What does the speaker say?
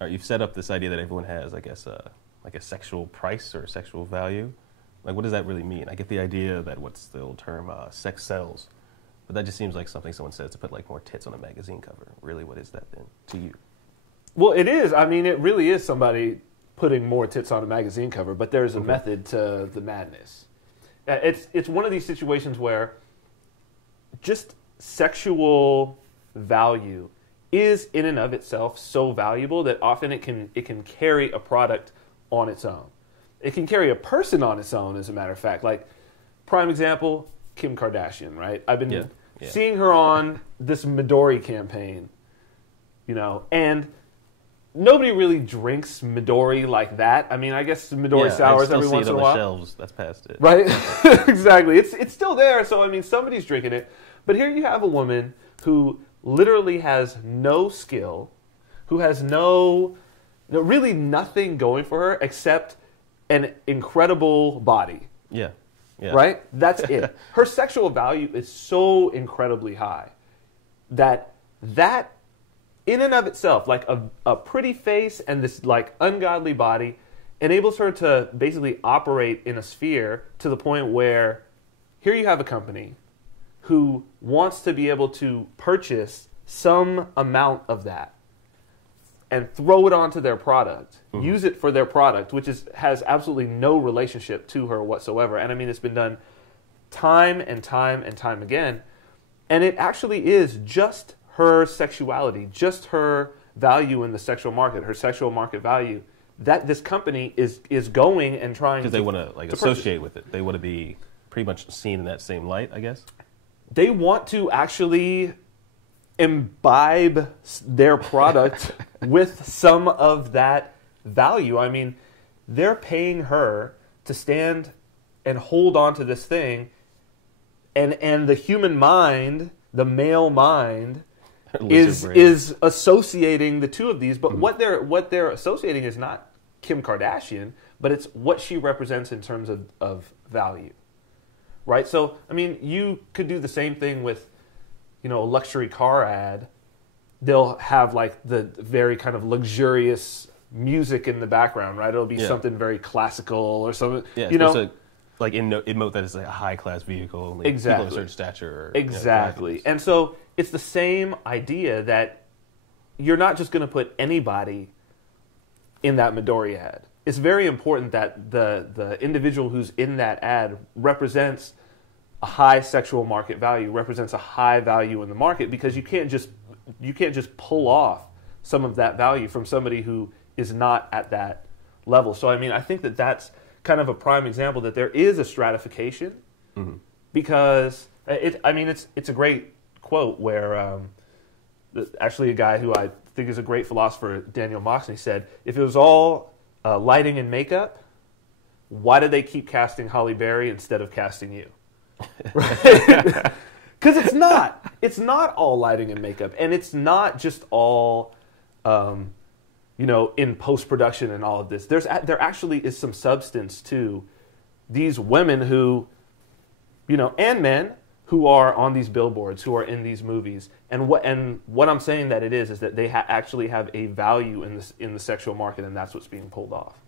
All right, you've set up this idea that everyone has, I guess, like a sexual price or a sexual value. Like, what does that really mean? I get the idea that what's the old term, sex sells, but that just seems like something someone says to put like more tits on a magazine cover. Really, what is that then to you? Well, it is. I mean, it really is somebody putting more tits on a magazine cover, but there's a method to the madness. It's one of these situations where just sexual value is in and of itself so valuable that often it can carry a product on its own. It can carry a person on its own, as a matter of fact. Like, prime example, Kim Kardashian, right? I've been seeing her on this Midori campaign, you know, and nobody really drinks Midori like that. I mean, I guess Midori sours every once in a while. Shelves. That's past it. Right? Exactly. It's still there, so I mean, somebody's drinking it. But here you have a woman who literally has no skill, who has really nothing going for her except an incredible body. Yeah. Right? That's it. Her sexual value is so incredibly high that in and of itself, like a pretty face and this like ungodly body, enables her to basically operate in a sphere to the point where here you have a company who wants to be able to purchase some amount of that and throw it onto their product, use it for their product, which has absolutely no relationship to her whatsoever. And I mean, it's been done time and time and time again. And it actually is just her sexuality, just her value in the sexual market, her sexual market value, that this company is going and trying to... Because they want to like associate with it. They want to be pretty much seen in that same light, I guess. They want to actually imbibe their product with some of that value. I mean, they're paying her to stand and hold on to this thing, and the human mind, the male mind, is associating the two of these. But what they're associating is not Kim Kardashian, but it's what she represents in terms of value. Right? So, I mean, you could do the same thing with, you know, a luxury car ad. They'll have like the very kind of luxurious music in the background, right? It'll be something very classical or something. Yeah, you know, to like emote that it's like a high class vehicle, like exactly, people of a certain stature. Or, exactly, you know, and so it's the same idea that you're not just going to put anybody in that Midori ad. It's very important that the individual who's in that ad represents a high sexual market value, represents a high value in the market, because you can't just pull off some of that value from somebody who is not at that level. So I mean, I think that's kind of a prime example that there is a stratification, because it's a great quote where actually a guy who I think is a great philosopher, Daniel Moxley, said, if it was all lighting and makeup, why did they keep casting Halle Berry instead of casting you? Right? Because it's not all lighting and makeup, and it's not just all in post-production and all of this. There actually is some substance to these women who, and men who are on these billboards, who are in these movies. And what I'm saying that it is that they actually have a value in the sexual market, and that's what's being pulled off.